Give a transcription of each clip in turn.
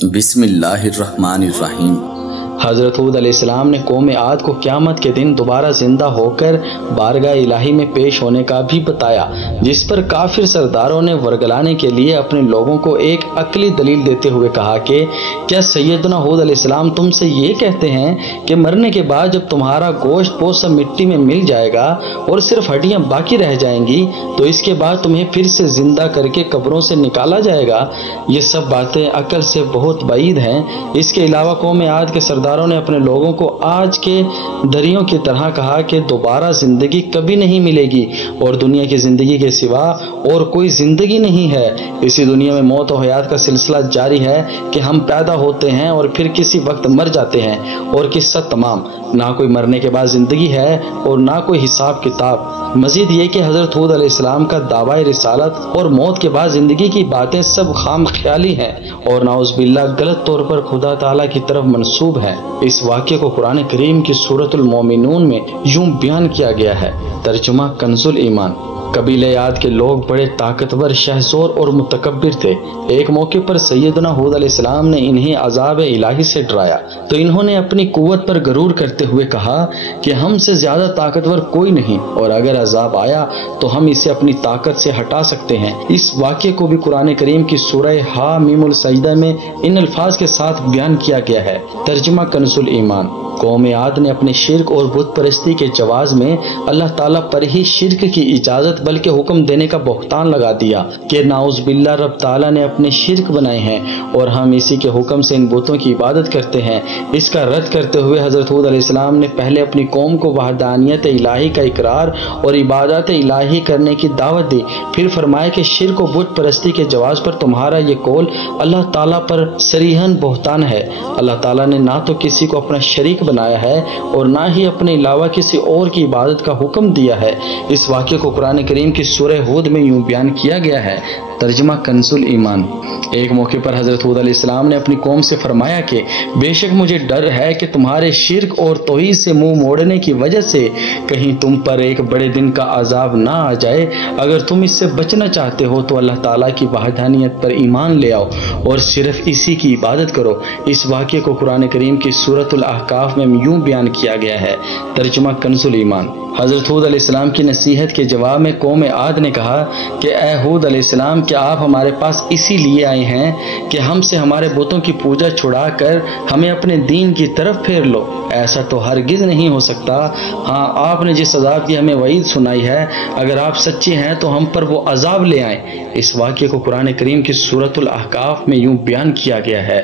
بسم اللہ الرحمن الرحیم۔ حضرت ہود علیہ السلام نے قوم عاد کو قیامت کے دن دوبارہ زندہ ہو کر بارگاہ الہی میں پیش ہونے کا بھی بتایا، جس پر کافر سرداروں نے ورگلانے کے لیے اپنے لوگوں کو ایک عقلی دلیل دیتے ہوئے کہا کہ کیا سیدنا ہود علیہ السلام تم سے یہ کہتے ہیں کہ مرنے کے بعد جب تمہارا گوشت پوست سب مٹی میں مل جائے گا اور صرف ہڈیاں باقی رہ جائیں گی تو اس کے بعد تمہیں پھر سے زندہ کر کے قبروں سے نکالا جائے گا؟ یہ سب باتیں عقل سے بہت بعید ہیں۔ اس کے علاوہ قوم عاد کے سرداروں نے اپنے لوگوں کو آج کے دریوں کی طرح کہا کہ دوبارہ زندگی کبھی نہیں ملے گی اور دنیا کی زندگی کے سوا اور کوئی زندگی نہیں ہے۔ اسی دنیا میں موت و حیات کا سلسلہ جاری ہے کہ ہم پیدا ہوتے ہیں اور پھر کسی وقت مر جاتے ہیں اور قصہ تمام۔ نہ کوئی مرنے کے بعد زندگی ہے اور نہ کوئی حساب کتاب۔ مزید یہ کہ حضرت ہود علیہ السلام کا دعویٰ رسالت اور موت کے بعد زندگی کی باتیں سب خام خیالی ہیں اور نعوذ باللہ غلط طور پر خدا تعالیٰ کی طرف منسوب ہیں۔ اس واقعے کو قرآن کریم کی سورۃ المومنون میں یوں بیان کیا گیا ہے۔ ترجمہ کنز الایمان۔ قبیلہ عاد کے لوگ بڑے طاقتور، شہزور اور متکبر تھے۔ ایک موقع پر سیدنا ہود علیہ السلام نے انہیں عذاب الہی سے ڈرایا تو انہوں نے اپنی قوت پر غرور کرتے ہوئے کہا کہ ہم سے زیادہ طاقتور کوئی نہیں اور اگر عذاب آیا تو ہم اسے اپنی طاقت سے ہٹا سکتے ہیں۔ اس واقعے کو بھی قرآن کریم کی سورہ حامیم السجدہ میں ان الفاظ کے ساتھ بیان کیا گیا ہے۔ ترجمہ کنز الایمان۔ قوم عاد نے اپنے شرک اور بت پرستی کے جواز میں اللہ تعالیٰ پر ہی شرک کی اجازت بلکہ حکم دینے کا بہتان لگا دیا کہ نعوذ باللہ رب تعالیٰ نے اپنے شرک بنائے ہیں اور ہم اسی کے حکم سے ان بتوں کی عبادت کرتے ہیں۔ اس کا رد کرتے ہوئے حضرت ہود علیہ السلام نے پہلے اپنی قوم کو وحدانیت الہی کا اقرار اور عبادت الہی کرنے کی دعوت دی، پھر فرمایا کہ شرک و بت پرستی کے جواز پر تمہارا یہ قول اللہ تعالیٰ پر صریحاً بہتان ہے۔ اللہ تعالیٰ نے نہ تو کسی کو اپنا شریک بنایا ہے اور نہ ہی اپنے علاوہ کسی اور کی عبادت کا حکم دیا ہے۔ اس واقعے کو قرآن کریم کی سورہ ہود میں یوں بیان کیا گیا ہے۔ ترجمہ کنز الایمان۔ ایک موقع پر حضرت ہود علیہ السلام نے اپنی قوم سے فرمایا کہ بے شک مجھے ڈر ہے کہ تمہارے شرک اور توحید سے منہ موڑنے کی وجہ سے کہیں تم پر ایک بڑے دن کا عذاب نہ آ جائے۔ اگر تم اس سے بچنا چاہتے ہو تو اللہ تعالیٰ کی وحدانیت پر ایمان لے آؤ اور صرف اسی کی عبادت کرو۔ اس واقعے کو قرآن کریم کی سورۃ الاحقاف میں یوں بیان کیا گیا ہے۔ ترجمہ کنز الایمان۔ حضرت ہود علیہ السلام کی نصیحت کے جواب میں قوم عاد نے کہا کہ اے ہود علیہ السلام، کیا آپ ہمارے پاس اسی لیے آئے ہیں کہ ہم سے ہمارے بتوں کی پوجا چھڑا کر ہمیں اپنے دین کی طرف پھیر لو؟ ایسا تو ہرگز نہیں ہو سکتا۔ ہاں، آپ نے جس عذاب کی ہمیں وعید سنائی ہے، اگر آپ سچے ہیں تو ہم پر وہ عذاب لے آئیں۔ اس واقعے کو قرآن کریم کی سورۃ الاحقاف میں یوں بیان کیا گیا ہے۔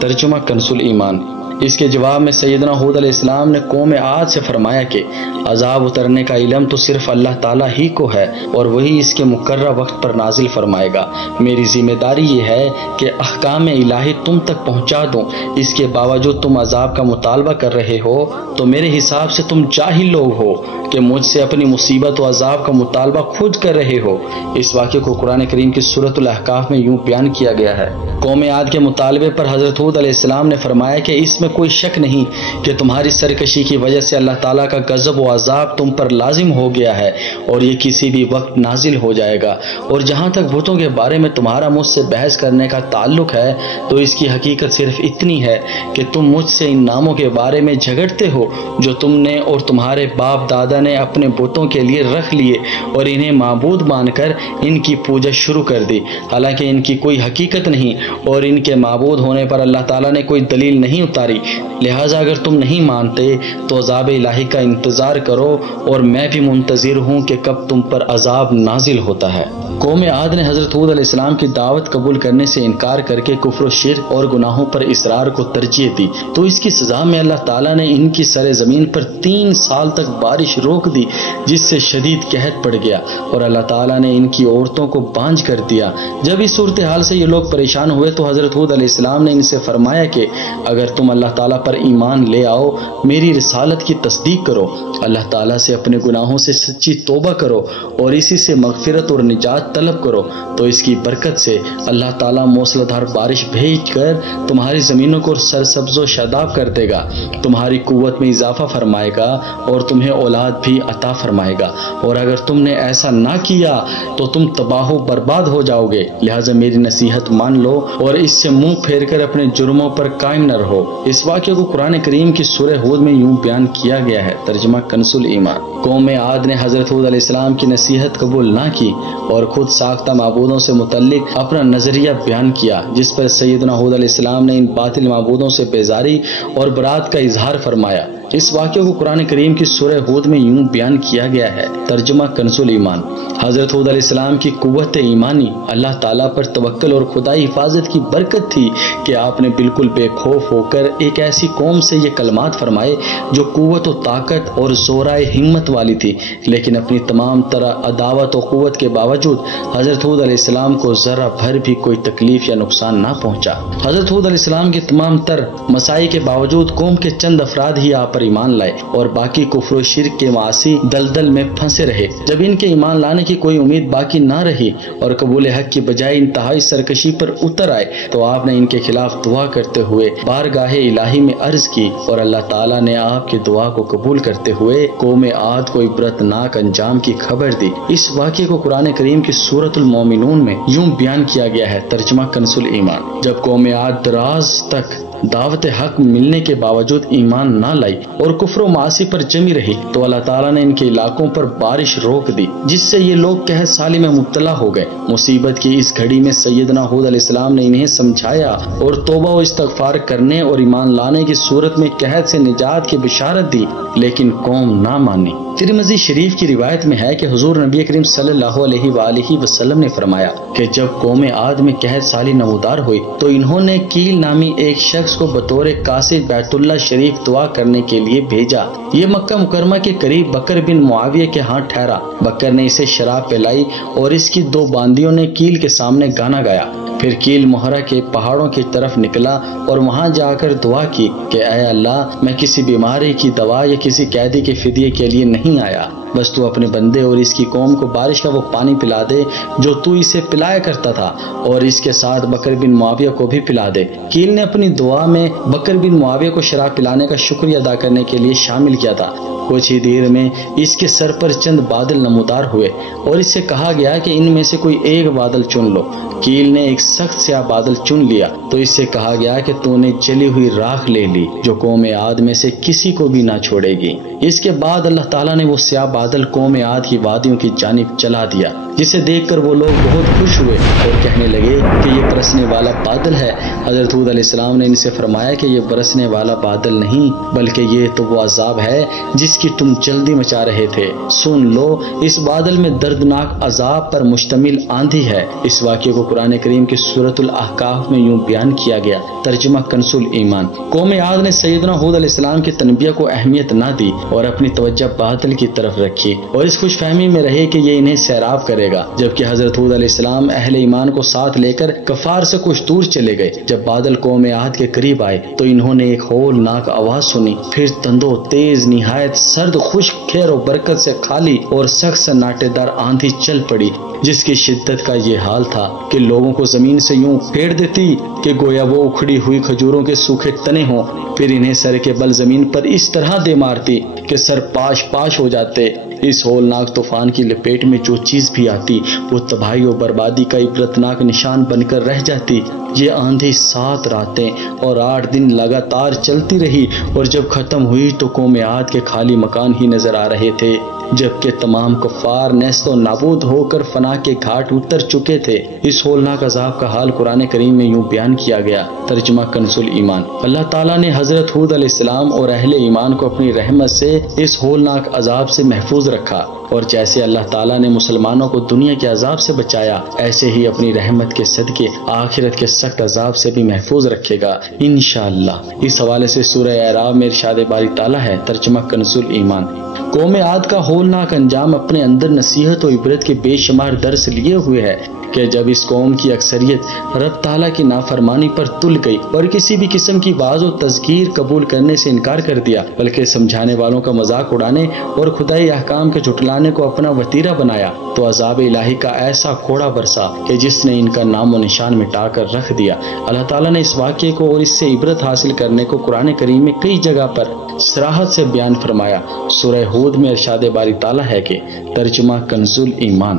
ترجمہ کنز الایمان۔ اس کے جواب میں سیدنا ہود علیہ السلام نے قوم عاد سے فرمایا کہ عذاب اترنے کا علم تو صرف اللہ تعالیٰ ہی کو ہے اور وہی اس کے مقررہ وقت پر نازل فرمائے گا۔ میری ذمہ داری یہ ہے کہ احکام الہی تم تک پہنچا دوں۔ اس کے باوجود تم عذاب کا مطالبہ کر رہے ہو تو میرے حساب سے تم جاہل لوگ ہو کہ مجھ سے اپنی مصیبت و عذاب کا مطالبہ خود کر رہے ہو۔ اس واقعے کو قرآن کریم کی سورۃ الاحقاف میں یوں بیان کیا گیا ہے۔ قوم عاد کے مطالبے پر حضرت ہود علیہ السلام نے فرمایا کہ اس میں کوئی شک نہیں کہ تمہاری سرکشی کی وجہ سے اللہ تعالیٰ کا غضب و عذاب تم پر لازم ہو گیا ہے اور یہ کسی بھی وقت نازل ہو جائے گا۔ اور جہاں تک بتوں کے بارے میں تمہارا مجھ سے بحث کرنے کا تعلق ہے تو اس کی حقیقت صرف اتنی ہے کہ تم مجھ سے ان ناموں کے بارے میں جھگڑتے ہو جو تم نے اور تمہارے باپ دادا نے اپنے بتوں کے لیے رکھ لیے اور انہیں معبود مان کر ان کی پوجا شروع کر دی، حالانکہ ان کی کوئی حقیقت نہیں اور ان کے معبود ہونے پر اللہ تعالیٰ نے کوئی دلیل نہیں اتاری۔ لہٰذا اگر تم نہیں مانتے تو عذاب الہی کا انتظار کرو اور میں بھی منتظر ہوں کہ کب تم پر عذاب نازل ہوتا ہے۔ قوم عاد نے حضرت ہود علیہ السلام کی دعوت قبول کرنے سے انکار کر کے کفر و شرک اور گناہوں پر اصرار کو ترجیح دی تو اس کی سزا میں اللہ تعالیٰ نے ان کی سر زمین پر 3 سال تک بارش روک دی، جس سے شدید قحط پڑ گیا اور اللہ تعالیٰ نے ان کی عورتوں کو بانجھ کر دیا۔ جب اس صورتحال سے یہ لوگ پریشان ہوئے تو حضرت ہود علیہ السلام نے ان سے فرمایا کہ اگر تم اللہ اللہ تعالیٰ پر ایمان لے آؤ، میری رسالت کی تصدیق کرو، اللہ تعالیٰ سے اپنے گناہوں سے سچی توبہ کرو اور اسی سے مغفرت اور نجات طلب کرو، تو اس کی برکت سے اللہ تعالیٰ موسلادھار بارش بھیج کر تمہاری زمینوں کو سرسبز و شاداب کر دے گا، تمہاری قوت میں اضافہ فرمائے گا اور تمہیں اولاد بھی عطا فرمائے گا، اور اگر تم نے ایسا نہ کیا تو تم تباہ و برباد ہو جاؤ گے، لہٰذا میری نصیحت مان لو اور اس سے منہ پھیر کر اپنے جرموں پر قائم نہ رہو۔ اس واقعے کو قرآن کریم کی سورہ ہود میں یوں بیان کیا گیا ہے، ترجمہ کنز الایمان۔ قوم عاد نے حضرت ہود علیہ السلام کی نصیحت قبول نہ کی اور خود ساختہ معبودوں سے متعلق اپنا نظریہ بیان کیا، جس پر سیدنا ہود علیہ السلام نے ان باطل معبودوں سے بیزاری اور برات کا اظہار فرمایا۔ اس واقعے کو قرآن کریم کی سورہ ہود میں یوں بیان کیا گیا ہے، ترجمہ کنز الایمان۔ حضرت ہود علیہ السلام کی قوت ایمانی اللہ تعالیٰ پر توکل اور خدائی حفاظت کی برکت تھی کہ آپ نے بالکل بے خوف ہو کر ایک ایسی قوم سے یہ کلمات فرمائے جو قوت و طاقت اور زورائے ہمت والی تھی، لیکن اپنی تمام طرح عداوت و قوت کے باوجود حضرت ہود علیہ السلام کو ذرہ بھر بھی کوئی تکلیف یا نقصان نہ پہنچا۔ حضرت ہود علیہ السلام کے تمام تر مسائی کے باوجود قوم کے چند افراد ہی آپ پر ایمان لائے اور باقی کفر و شرک کے معاصی دلدل میں پھنسے رہے۔ جب ان کے ایمان لانے کی کوئی امید باقی نہ رہی اور قبول حق کی بجائے انتہائی سرکشی پر اتر آئے تو آپ نے ان کے خلاف دعا کرتے ہوئے بارگاہ الہی میں عرض کی اور اللہ تعالیٰ نے آپ کی دعا کو قبول کرتے ہوئے قوم عاد کو عبرتناک انجام کی خبر دی۔ اس واقعے کو قرآن کریم کی سورۃ المومنون میں یوں بیان کیا گیا ہے، ترجمہ کنز الایمان۔ جب قوم عاد دراز تک دعوت حق ملنے کے باوجود ایمان نہ لائی اور کفر و معاصی پر جمی رہی تو اللہ تعالیٰ نے ان کے علاقوں پر بارش روک دی، جس سے یہ لوگ قحط سالی میں مبتلا ہو گئے۔ مصیبت کی اس گھڑی میں سیدنا ہود علیہ السلام نے انہیں سمجھایا اور توبہ و استغفار کرنے اور ایمان لانے کی صورت میں قحط سے نجات کی بشارت دی، لیکن قوم نہ مانی۔ ترمذی شریف کی روایت میں ہے کہ حضور نبی کریم صلی اللہ علیہ وآلہ وسلم نے فرمایا کہ جب قوم عاد میں قحط سالی نمودار ہوئی تو انہوں نے کیل نامی ایک شخص کو بطور قاصد بیت اللہ شریف دعا کرنے کے لیے بھیجا۔ یہ مکہ مکرمہ کے قریب بکر بن معاویہ کے ہاں ٹھہرا۔ بکر نے اسے شراب پلائی اور اس کی دو باندیوں نے کیل کے سامنے گانا گایا۔ پھر کیل مہرہ کے پہاڑوں کی طرف نکلا اور وہاں جا کر دعا کی کہ اے اللہ، میں کسی بیماری کی دوا یا کسی قیدی کے فدیے کے لیے نہیں آیا، بس تو اپنے بندے اور اس کی قوم کو بارش کا وہ پانی پلا دے جو تو اسے پلایا کرتا تھا، اور اس کے ساتھ بکر بن معاویہ کو بھی پلا دے۔ کیل نے اپنی دعا میں بکر بن معاویہ کو شراب پلانے کا شکریہ ادا کرنے کے لیے شامل کیا تھا۔ کچھ ہی دیر میں اس کے سر پر چند بادل نمودار ہوئے اور اس سے کہا گیا کہ ان میں سے کوئی ایک بادل چن لو۔ کیل نے ایک سخت سیاہ بادل چن لیا تو اس سے کہا گیا کہ تو نے جلی ہوئی راکھ لے لی جو قوم عاد میں سے کسی کو بھی نہ چھوڑے گی۔ اس کے بعد اللہ تعالیٰ نے وہ سیاہ بادل قوم عاد کی وادیوں کی جانب چلا دیا، جسے دیکھ کر وہ لوگ بہت خوش ہوئے اور کہنے لگے کہ یہ برسنے والا بادل ہے۔ حضرت ہود علیہ السلام نے ان سے فرمایا کہ یہ برسنے والا بادل نہیں بلکہ یہ تو وہ عذاب ہے جس کی تم جلدی مچا رہے تھے۔ سن لو، اس بادل میں دردناک عذاب پر مشتمل آندھی ہے۔ اس واقعے کو قرآن کریم کی سورۃ الاحقاف میں یوں بیان کیا گیا، ترجمہ کنز الایمان۔ قوم عاد نے سیدنا ہود علیہ السلام کی تنبیہ کو اہمیت نہ دی اور اپنی توجہ باطل کی طرف رکھی اور اس خوش فہمی میں رہے کہ یہ انہیں سیراب کرے گا، جبکہ حضرت ہود علیہ السلام اہل ایمان کو ساتھ لے کر کفار سے کچھ دور چلے گئے۔ جب بادل قوم عاد کے قریب آئے تو انہوں نے ایک ہولناک آواز سنی، پھر تندو تیز نہایت سرد خشک خیر و برکت سے خالی اور سخت سناٹے دار آندھی چل پڑی، جس کی شدت کا یہ حال تھا کہ لوگوں کو زمین سے یوں پھیر دیتی کہ گویا وہ اکھڑی ہوئی کھجوروں کے سوکھے تنے ہوں، پھر انہیں سر کے بل زمین پر اس طرح دے مارتی کہ سر پاش پاش ہو جاتے۔ اس ہولناک طوفان کی لپیٹ میں جو چیز بھی آتی وہ تباہی و بربادی کا عبرتناک نشان بن کر رہ جاتی۔ یہ آندھی 7 راتیں اور 8 دن لگاتار چلتی رہی اور جب ختم ہوئی تو قوم عاد کے خالی مکان ہی نظر آ رہے تھے، جبکہ تمام کفار نیست و نابود ہو کر فنا کے گھاٹ اتر چکے تھے۔ اس ہولناک عذاب کا حال قرآن کریم میں یوں بیان کیا گیا، ترجمہ کنز الایمان۔ اللہ تعالیٰ نے حضرت ہود علیہ السلام اور اہل ایمان کو اپنی رحمت سے اس ہولناک عذاب سے محفوظ رکھا، اور جیسے اللہ تعالیٰ نے مسلمانوں کو دنیا کے عذاب سے بچایا، ایسے ہی اپنی رحمت کے صدقے آخرت کے سخت عذاب سے بھی محفوظ رکھے گا انشاءاللہ۔ اس حوالے سے سورہ اعراف میں ارشاد باری تعالیٰ ہے، ترجمہ کنز الایمان۔ قوم عاد کا ہولناک انجام اپنے اندر نصیحت و عبرت کے بے شمار درس لیے ہوئے ہے، کہ جب اس قوم کی اکثریت رب تعالیٰ کی نافرمانی پر تل گئی اور کسی بھی قسم کی وعظ و تذکیر قبول کرنے سے انکار کر دیا، بلکہ سمجھانے والوں کا مذاق اڑانے اور خدائی احکام کے جھٹلانے کو اپنا وتیرہ بنایا، تو عذاب الہی کا ایسا کوڑا برسا کہ جس نے ان کا نام و نشان مٹا کر رکھ دیا۔ اللہ تعالیٰ نے اس واقعے کو اور اس سے عبرت حاصل کرنے کو قرآن کریم میں کئی جگہ پر صراحت سے بیان فرمایا۔ سورہ ہود میں ارشاد باری تعالیٰ ہے کہ ترجمہ کنز الایمان،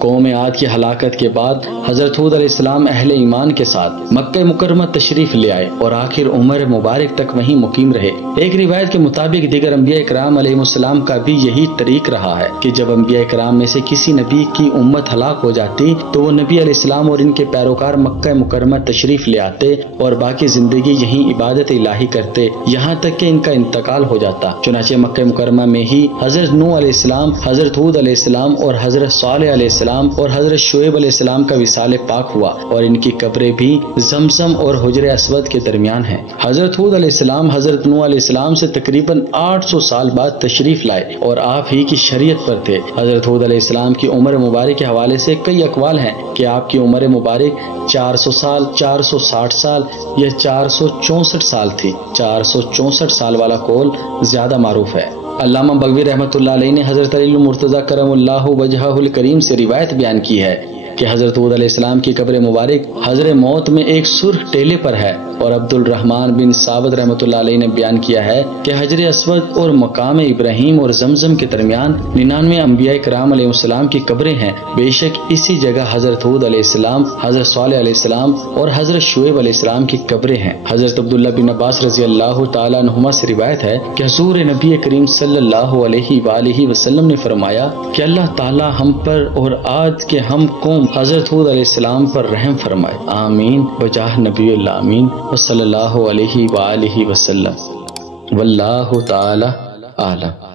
قوم عاد کی ہلاکت کے بعد حضرت ہود علیہ السلام اہل ایمان کے ساتھ مکہ مکرمہ تشریف لے آئے اور آخر عمر مبارک تک وہیں مقیم رہے۔ ایک روایت کے مطابق دیگر انبیاء اکرام علیہ السلام کا بھی یہی طریق رہا ہے کہ جب انبیاء اکرام میں سے کسی نبی کی امت ہلاک ہو جاتی تو وہ نبی علیہ السلام اور ان کے پیروکار مکہ مکرمہ تشریف لے آتے اور باقی زندگی یہیں عبادت الہی کرتے یہاں تک کہ ان کا انتقال ہو جاتا۔ چنانچہ مکہ مکرمہ میں ہی حضرت نوح علیہ السلام، حضرت ہود علیہ السلام اور حضرت صالح علیہ السلام اور حضرت شعیب علیہ السلام کا وصال پاک ہوا اور ان کی قبریں بھی زمزم اور حجر اسود کے درمیان ہیں۔ حضرت ہود علیہ السلام حضرت نوح علیہ السلام سے تقریباً 800 سال بعد تشریف لائے اور آپ ہی کی شریعت پر تھے۔ حضرت ہود علیہ السلام کی عمر مبارک کے حوالے سے کئی اقوال ہیں کہ آپ کی عمر مبارک 400 سال، 460 سال یا 464 سال تھی۔ 464 سال والا قول زیادہ معروف ہے۔ علامہ بغوی رحمۃ اللہ علیہ نے حضرت علی المرتضیٰ کرم اللہ وجہہ الکریم سے روایت بیان کی ہے کہ حضرت ہود علیہ السلام کی قبر مبارک حضر موت میں ایک سرخ ٹیلے پر ہے، اور عبد الرحمن بن ثابت رحمۃ اللہ علیہ نے بیان کیا ہے کہ حجر اسود اور مقام ابراہیم اور زمزم کے درمیان 99 انبیاء کرام علیہ السلام کی قبریں ہیں۔ بے شک اسی جگہ حضرت ہود علیہ السلام، حضرت صالح علیہ السلام اور حضرت شعیب علیہ السلام کی قبریں ہیں۔ حضرت عبداللہ بن عباس رضی اللہ تعالیٰ عنہما سے روایت ہے کہ حضور نبی کریم صلی اللہ علیہ وآلہ وسلم نے فرمایا کہ اللہ تعالیٰ ہم پر اور عاد کے ہم قوم حضرت ہود علیہ السلام پر رحم فرمائے، آمین بجاہ نبی اللہ آمین وصلی اللہ علیہ وآلہ وسلم، واللہ تعالی اعلم۔